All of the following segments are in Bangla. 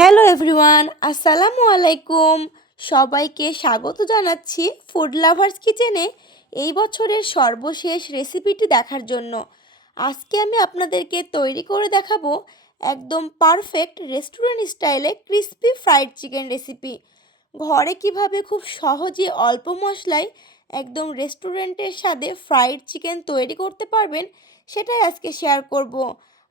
হ্যালো এভরিওয়ান, আসসালামু আলাইকুম। সবাইকে স্বাগত জানাচ্ছি ফুড লাভার্স কিচেনে এই বছরের সর্বশেষ রেসিপিটি দেখার জন্য। আজকে আমি আপনাদেরকে তৈরি করে দেখাবো একদম পারফেক্ট রেস্টুরেন্ট স্টাইলে ক্রিস্পি ফ্রাইড চিকেন রেসিপি। ঘরে কিভাবে খুব সহজে অল্প মশলায় একদম রেস্টুরেন্টের স্বাদে ফ্রাইড চিকেন তৈরি করতে পারবেন সেটাই আজকে শেয়ার করব।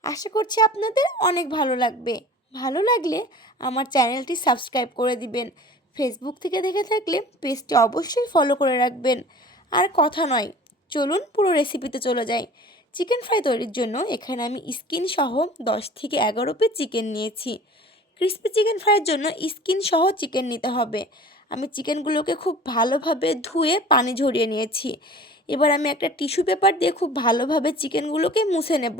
আশা করছি আপনাদের অনেক ভালো লাগবে। ভালো লাগলে আমার চ্যানেলটি সাবস্ক্রাইব করে দিবেন। ফেসবুক থেকে দেখে থাকলে পেজটি অবশ্যই ফলো করে রাখবেন। আর কথা নয়, চলুন পুরো রেসিপিতে চলে যাই। চিকেন ফ্রাই তৈরির জন্য এখানে আমি স্কিন সহ 10 থেকে 11 পিস চিকেন নিয়েছি। ক্রিস্পি চিকেন ফ্রাইয়ের জন্য স্কিন সহ চিকেন নিতে হবে। আমি চিকেনগুলোকে খুব ভালোভাবে ধুয়ে পানি ঝরিয়ে নিয়েছি। এবার আমি একটা টিস্যু পেপার দিয়ে খুব ভালোভাবে চিকেনগুলোকে মুছে নেব,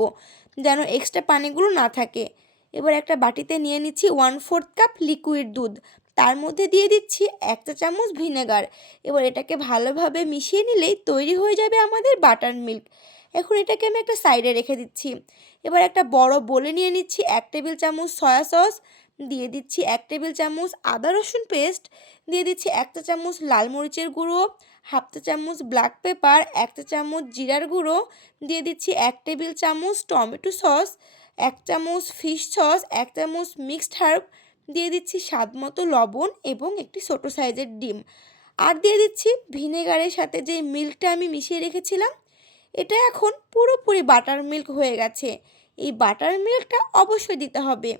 যেন এক্সট্রা পানিগুলো না থাকে। এবার একটা বাটিতে নিয়ে নিচ্ছি 1/4 কাপ লিকুইড দুধ। তার মধ্যে দিয়ে দিচ্ছি 1 চা চামচ ভিনেগার। এবার এটাকে ভালোভাবে মিশিয়ে নিলেই তৈরি হয়ে যাবে আমাদের বাটার মিল্ক। এখন এটাকে আমি একটা সাইডে রেখে দিচ্ছি। এবার একটা বড় বোলে নিয়ে নিচ্ছি 1 টেবিল চামচ সয়া সস, দিয়ে দিচ্ছি 1 টেবিল চামচ আদা রসুন পেস্ট, দিয়ে দিচ্ছি 1 চা চামচ লাল মরিচের গুঁড়ো, হাফ চা চামচ ব্ল্যাক পেপার, 1 চা চামচ জিরার গুঁড়ো, দিয়ে দিচ্ছি 1 টেবিল চামচ টমেটো সস, 1 চামচ ফিশ সস, 1 চামচ মিক্সড হার্ব, দিয়ে দিচ্ছি স্বাদ মতো লবণ এবং একটি ছোটো সাইজের ডিম। আর দিয়ে দিচ্ছি ভিনেগারের সাথে যে মিল্কটা আমি মিশিয়ে রেখেছিলাম। এটা এখন পুরোপুরি বাটার মিল্ক হয়ে গেছে। এই বাটার মিল্কটা অবশ্যই দিতে হবে,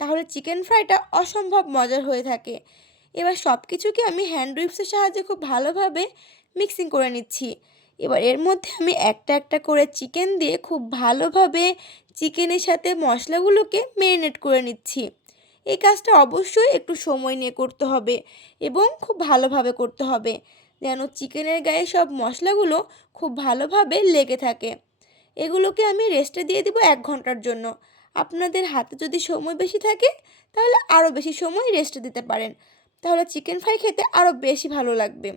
তাহলে চিকেন ফ্রাইটা অসম্ভব মজার হয়ে থাকে। এবার সব কিছুকে আমি হ্যান্ড হুইপসের সাহায্যে খুব ভালোভাবে মিক্সিং করে নিচ্ছি। এবার এর মধ্যে আমি একটা একটা করে চিকেন দিয়ে খুব ভালোভাবে চিকেনের সাথে মশলাগুলোকে ম্যারিনেট করে নিচ্ছি। এই কাজটা অবশ্যই একটু সময় নিয়ে করতে হবে এবং খুব ভালোভাবে করতে হবে, যেন চিকেনের গায়ে সব মশলাগুলো খুব ভালোভাবে লেগে থাকে। এগুলোকে আমি রেস্টে দিয়ে দিব 1 ঘন্টার জন্য। আপনাদের হাতে যদি সময় বেশি থাকে তাহলে আরও বেশি সময় রেস্টে দিতে পারেন, তাহলে চিকেন ফ্রাই খেতে আরও বেশি ভালো লাগবে।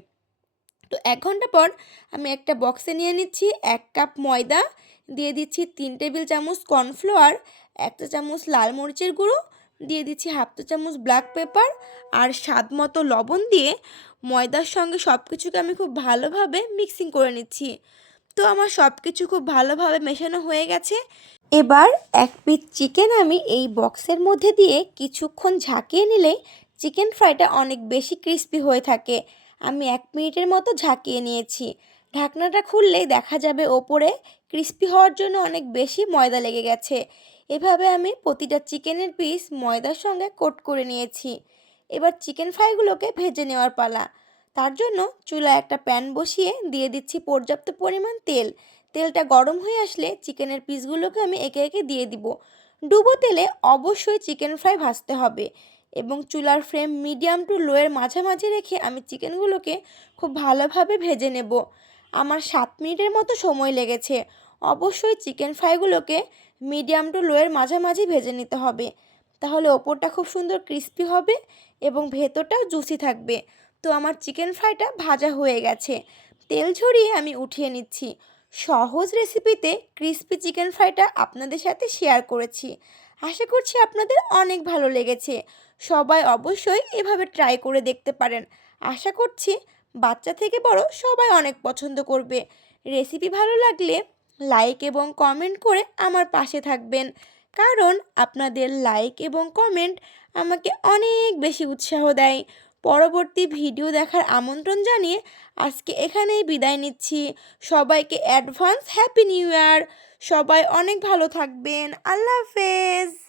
তো 1 ঘন্টা পর আমি একটা বক্সে নিয়ে নিচ্ছি 1 কাপ ময়দা, দিয়ে দিচ্ছি 3 টেবিল চামচ কর্নফ্লাওয়ার, 1 চা চামচ লাল মরিচের গুঁড়ো, দিয়ে দিচ্ছি হাফ চা চামচ ব্ল্যাক পেপার আর স্বাদ মতো লবণ দিয়ে ময়দার সঙ্গে সব কিছুকে আমি খুব ভালোভাবে মিক্সিং করে নিচ্ছি। তো আমার সব কিছু খুব ভালোভাবে মেশানো হয়ে গেছে। এবার 1 পিস চিকেন আমি এই বক্সের মধ্যে দিয়ে কিছুক্ষণ ঝাঁকিয়ে নিলে চিকেন ফ্রাইটা অনেক বেশি ক্রিস্পি হয়ে থাকে। আমি 1 মিনিটের মতো ঝাঁকিয়ে নিয়েছি। ঢাকনাটা খুললেই দেখা যাবে ওপরে ক্রিস্পি হওয়ার জন্য অনেক বেশি ময়দা লেগে গেছে। এভাবে আমি প্রতিটা চিকেনের পিস ময়দার সঙ্গে কোট করে নিয়েছি। এবার চিকেন ফ্রাইগুলোকে ভেজে নেওয়ার পালা। তার জন্য চুলায় একটা প্যান বসিয়ে দিয়ে দিচ্ছি পর্যাপ্ত পরিমাণ তেল। তেলটা গরম হয়ে আসলে চিকেনের পিসগুলোকে আমি একে একে দিয়ে দিব। ডুবো তেলে অবশ্যই চিকেন ফ্রাই ভাজতে হবে এবং চুলার ফ্লেম মিডিয়াম টু লোয়ের মাঝামাঝি রেখে আমি চিকেনগুলোকে খুব ভালোভাবে ভেজে নেব। আমার 7 মিনিটের মতো সময় লেগেছে। অবশ্যই চিকেন ফ্রাইগুলোকে মিডিয়াম টু লোয়ের মাঝামাঝি ভেজে নিতে হবে, তাহলে ওপরটা খুব সুন্দর ক্রিস্পি হবে এবং ভেতরটাও জুসি থাকবে। তো আমার চিকেন ফ্রাইটা ভাজা হয়ে গেছে। তেল ঝরিয়ে আমি উঠিয়ে নিচ্ছি। সহজ রেসিপিতে ক্রিস্পি চিকেন ফ্রাইটা আপনাদের সাথে শেয়ার করেছি। আশা করছি আপনাদের অনেক ভালো লেগেছে। সবাই অবশ্যই এভাবে ট্রাই করে দেখতে পারেন। আশা করছি বাচ্চা থেকে বড় সবাই অনেক পছন্দ করবে। রেসিপি ভালো লাগলে লাইক এবং কমেন্ট করে আমার পাশে থাকবেন, কারণ আপনাদের লাইক এবং কমেন্ট আমাকে অনেক বেশি উৎসাহ দেয়। পরবর্তী ভিডিও দেখার আমন্ত্রণ জানিয়ে আজকে এখানেই বিদায় নিচ্ছি। সবাইকে অ্যাডভান্স হ্যাপি নিউ ইয়ার। সবাই অনেক ভালো থাকবেন। আল্লাহ হাফেজ।